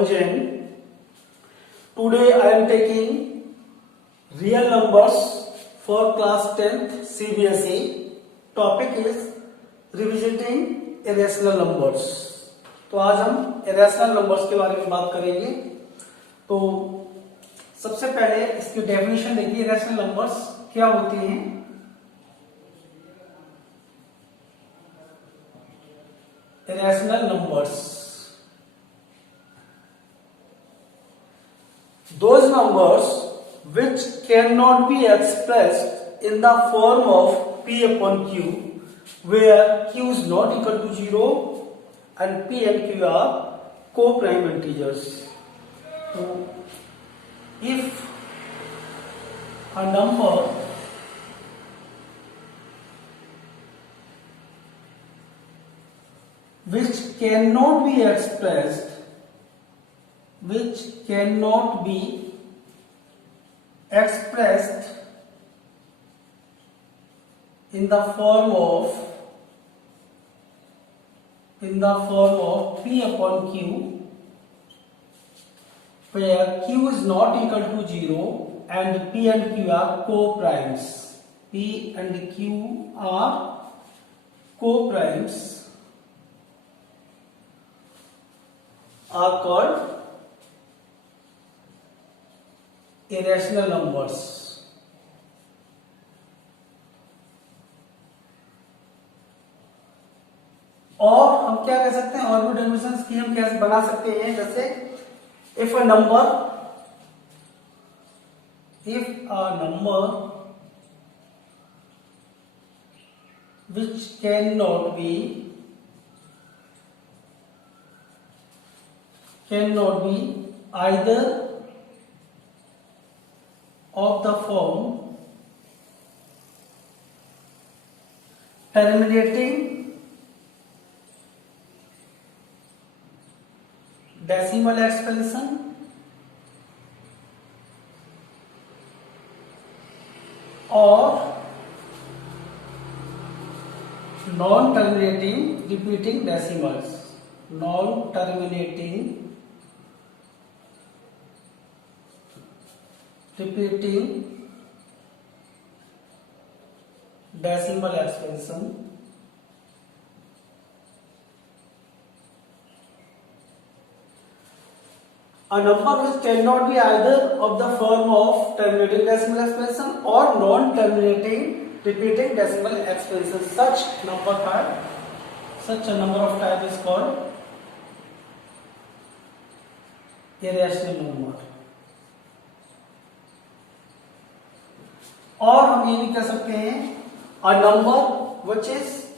Pawan Jain. Today I am taking real numbers for class 10th CBSE. Topic is revisiting irrational numbers. तो आज हम irrational numbers के बारे में बात करेंगे. तो सबसे पहले इसकी डेफिनेशन देखिए. irrational numbers क्या होती हैं. irrational numbers, those numbers which cannot be expressed in the form of p upon q, where q is not equal to 0 and p and q are co-prime integers. So, if a number which cannot be expressed in the form of p upon q, where q is not equal to 0 and p and q are co-primes. P and q are co-primes are called irrational numbers. और हम क्या कह सकते हैं, और भी definitions की हम कैसे बना सकते हैं. जैसे if a number which cannot be either of the form terminating decimal expansion or non-terminating repeating decimals. Non-terminating repeating decimal expansion a number which cannot be either of the form of terminating decimal expansion or non-terminating repeating decimal expansion. Such a number of type is called irrational number. और हम ये भी कह सकते हैं a number which is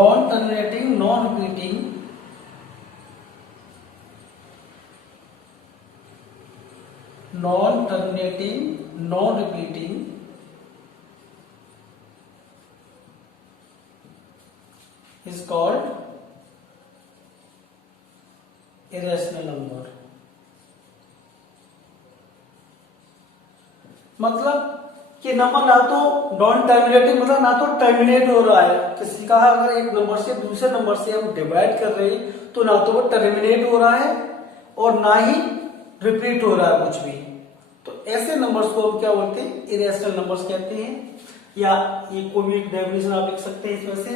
non-terminating, non-repeating is called irrational number. मतलब कि number ना तो नॉन टर्मिनेटिंग, मतलब ना तो टर्मिनेट हो रहा है. किसी का अगर एक नंबर से दूसरे नंबर से हम डिवाइड कर रहे हैं तो ना तो वो टर्मिनेट हो रहा है और ना ही रिपीट हो रहा है कुछ भी. तो ऐसे नंबर्स को हम क्या बोलते हैं, इरेशनल नंबर्स कहते हैं. या ये कोई भी एक डेफिनेशन आप लिख सकते हैं इसमें से.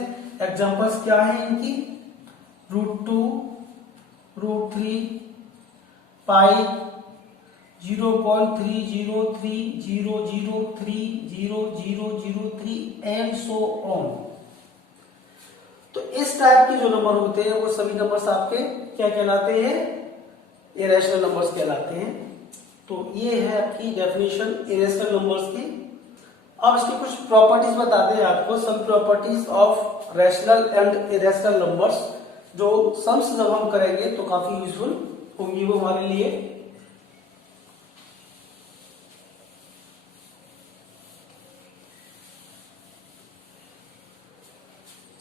एग्जांपल्स क्या है इनकी, √2, √3, पाई, 0.3030030003 एंड सो ऑन. तो इस टाइप के जो नंबर होते हैं वो सभी नंबर्स आपके क्या कहलाते हैं, इरेशनल नंबर्स कहलाते हैं. तो ये है आपकी डेफिनेशन इरेशनल नंबर्स की. अब इसकी कुछ प्रॉपर्टीज बताते हैं आपको. Some properties of rational and irrational numbers, जो सम्स जब हम करेंगे तो काफी यूजफुल होंगी वो हमारे लिए.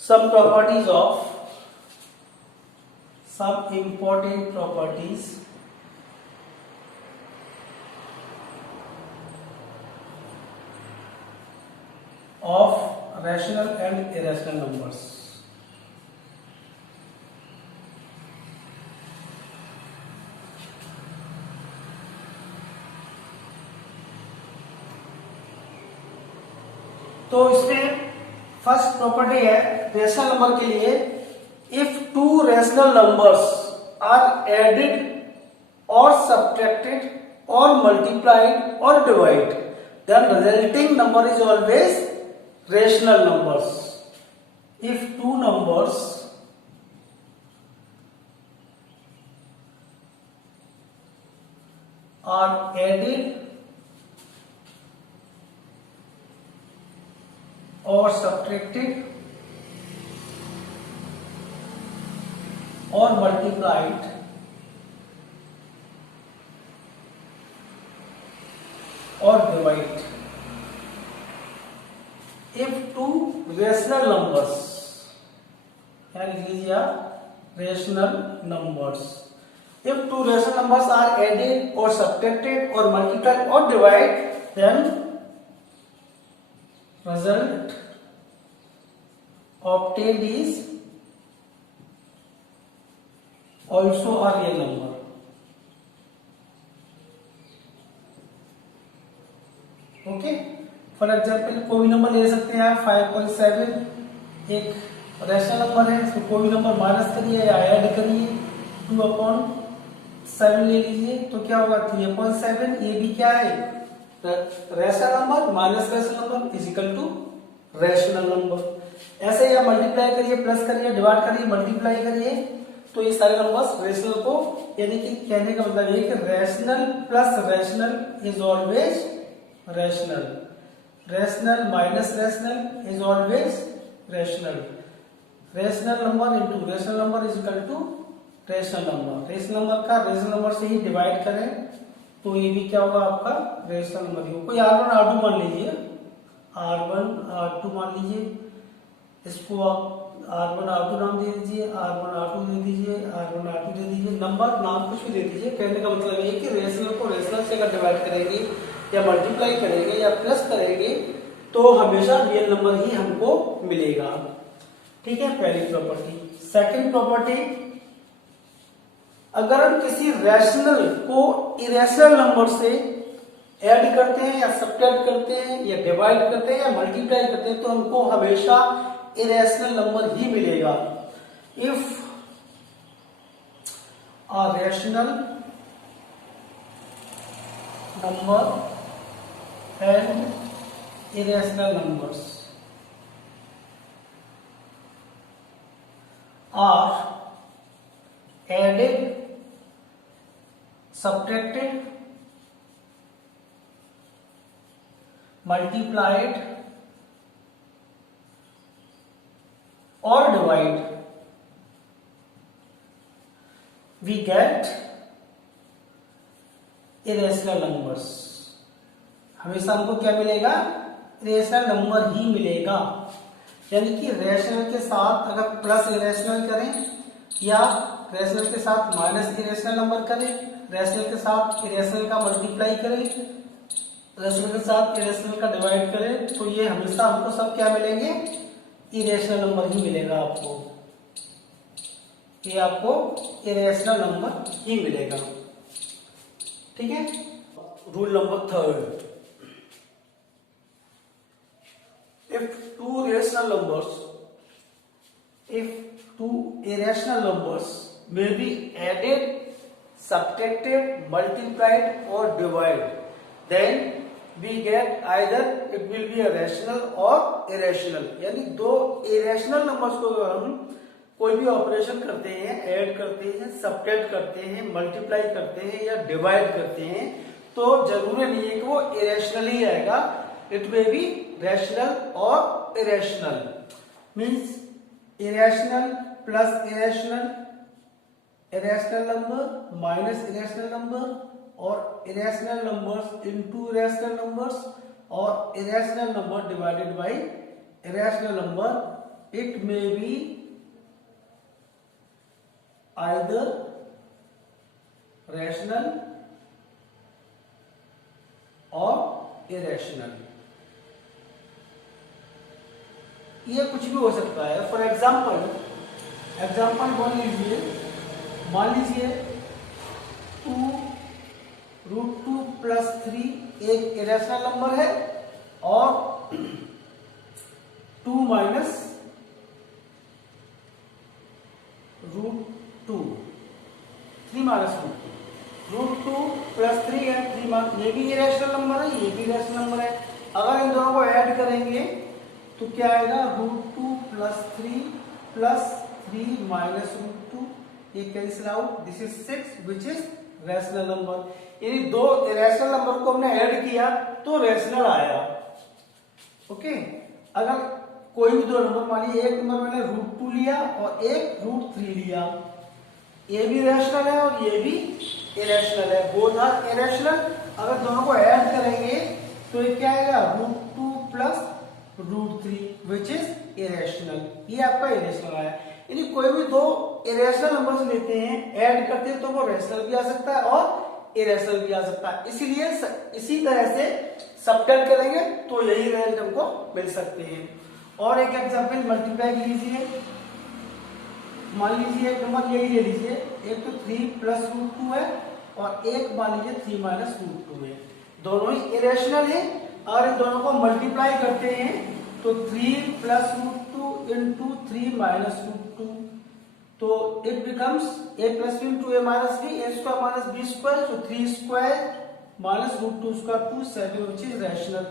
some important properties rational and irrational numbers. तो इसमें फर्स्ट प्रॉपर्टी है रेशनल नंबर के लिए, if two rational numbers are added और सब्ट्रैक्टेड और मल्टीप्लाइड और divide, then resulting number is always rational numbers. If two numbers are added or subtracted or multiplied or divide, if two rational numbers, क्या लिख लीजिए आप, rational numbers, if two rational numbers are added or subtracted or multiplied or divide, then result obtained is also a real number. Okay, for example कोई भी number ले सकते हैं आप, 5.7 एक रैशनल नंबर है, इसको कोई भी नंबर माइनस करिए या ऐड करिए, 2/7 ले लीजिए तो क्या होगा 3/7। ये भी क्या है, rational number minus rational number is equal to rational number. ऐसे ही आप मल्टीप्लाई करिए, प्लस करिए, डिवाइड करिए, मल्टीप्लाई करिए, तो ये सारे नंबर्स रैशनल को, यानी कि कहने का मतलब ये कि rational plus rational is always rational, rational minus rational is always rational, rational number into rational number is equal to rational number. Rational number का रैशनल नंबर से ही डिवाइड करें तो ये भी क्या होगा आपका रैशनल नंबर ही। कोई R1 R2 मान लीजिए, R1 R2 मान लीजिए, इसको आप R1 R2 नाम दे दीजिए, R1 R2 दे दीजिए, R1 R2 दे दीजिए, नंबर नाम कुछ भी दे दीजिए। कहने का मतलब ये कि रैशनल को रैशनल से अगर डिवाइड करेंगे या मल्टीप्लाई करेंगे या प्लस करेंगे तो हमेशा रियल नंबर ही हमको मिलेगा। ठीक है, पहली प्रॉपर्टी। सेकंड प्रॉपर्टी, अगर हम किसी रैशनल को इरेशनल नंबर से ऐड करते हैं या सब्ट्रैक्ट करते हैं या डिवाइड करते हैं या मल्टीप्लाई करते हैं तो हमको हमेशा इरेशनल नंबर ही मिलेगा। If a rational number and irrational numbers are added, subtracted, multiplied or divided, we get irrational numbers। हमेशा हमको क्या मिलेगा, रेशनल नंबर ही मिलेगा। यानी कि रैशनल के साथ अगर प्लस इरेशनल करें या रैशनल के साथ माइनस इरेशनल नंबर करें, रैशनल के साथ इरेशनल का मल्टीप्लाई करें, रैशनल के साथ इरेशनल का डिवाइड करें, तो ये हमेशा हमको सब क्या मिलेंगे, इरेशनल नंबर ही मिलेगा आपको। ये आपको इरेशनल नंबर ही मिलेगा। ठीक है, rule number third, if two rational numbers, if two irrational numbers may be added, subtracted, multiplied or divided, then we get either it will be a rational or irrational। यानी दो irrational numbers को अगर हम कोई भी operation करते हैं, add करते हैं, सब्ट्रैक्ट करते हैं, मल्टीप्लाई करते हैं या डिवाइड करते हैं तो जरूरी नहीं है कि वो इरेशनल ही आएगा, इट मे बी रैशनल और irrational. Means irrational plus irrational, irrational number minus irrational number और irrational numbers into irrational numbers और irrational number divided by irrational number. It may be either rational or irrational। ये कुछ भी हो सकता है। For example one लीजिए, मान लीजिए 2√2+3 एक इरेशनल नंबर है और 2 माइनस √2, 3 माइनस √2+3 है, 3 ये भी इरेशनल नंबर है, ये भी इरेशनल नंबर है। अगर इन दोनों को ऐड करेंगे तो क्या आएगा, √2+3 माइनस √2, ये cancel out, this is 6 which is rational number. यानी दो रैशनल नंबर को हमने ऐड किया तो रैशनल आया। ओके, अगर कोई भी दो नंबर, मान लीजिए एक नंबर मैंने √2 लिया और एक √3 लिया, ये भी रैशनल है और ये भी इरेशनल है, बोथ आर इरेशनल। अगर दोनों को ऐड करेंगे तो ये क्या आएगा, √2+√3 विच इज इरेशनल। ये आपका इरेशनल आया। यानी कोई भी दो इरेशनल नंबर्स लेते हैं, ऐड करते हैं तो वो रैशनल भी आ सकता है और इरेशनल भी आ सकता है। इसीलिए इसी तरह से सबट्रैक्ट करेंगे तो यही रिजल्ट हमको मिल सकते हैं। और एक एग्जांपल मल्टीप्लाई लीजिए, मान लीजिए एक नंबर यही ले लीजिए, एक तो 3+√2 है और एक मान लीजिए 3 माइनस √2 है, दोनों ही इरेशनल है। और इन दोनों को मल्टीप्लाई करते हैं तो 3+√2 इंटू 3 माइनस √2, तो it becomes a + b into a minus b, a² minus b², तो 3² माइनस √2² 2 7 विच इज रैशनल।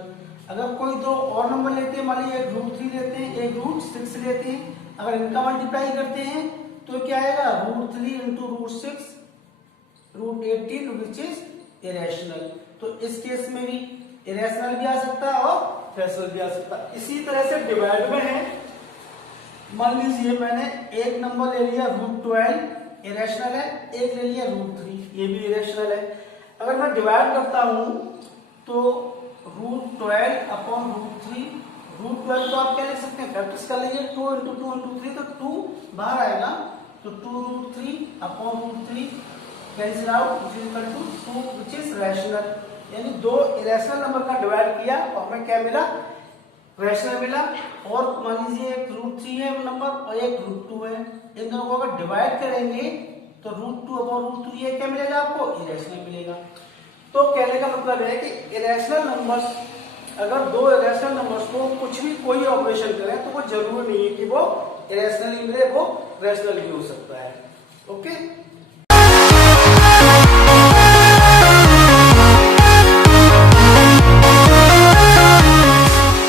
अगर कोई दो और नंबर लेते हैं, मान लीजिए एक √3 लेते हैं, एक √6 लेते हैं, अगर इनका मल्टीप्लाई करते हैं तो क्या आएगा, √3 इंटू √6 √18 विच इज इरेशनल। तो इस केस में भी इरेशनल भी आ सकता है और रैशनल भी आ सकता है। इसी तरह से डिवाइड में है, मान लीजिए मैंने एक नंबर ले लिया √12, इरेशनल है, एक ले लिया √3, ये भी इरेशनल है। अगर मैं डिवाइड करता हूं तो √12/√3, √12 तो आप क्या लिख सकते हैं, फैक्टर्स कर लीजिए, 2 इंटू 2 इंटू 3, तो 2 बाहर आएगा, तो 2√3/√3 cancel out, which is equal to 2 which is rational. यानी दो इरेशनल नंबर का डिवाइड किया और हमें क्या मिला, रैशनल मिला। और मान लीजिए एक √3 है नंबर और एक √2 है, इन दोनों को अगर डिवाइड करेंगे तो √2/√3 ये क्या मिलेगा आपको, इरेशनल मिलेगा। तो कहने का मतलब है कि इरेशनल नंबर्स, अगर दो इरेशनल नंबर्स को कुछ भी कोई ऑपरेशन करें तो वो जरूरी नहीं है कि वो इरेशनल ही मिले, वो रैशनल भी हो सकता है। ओके।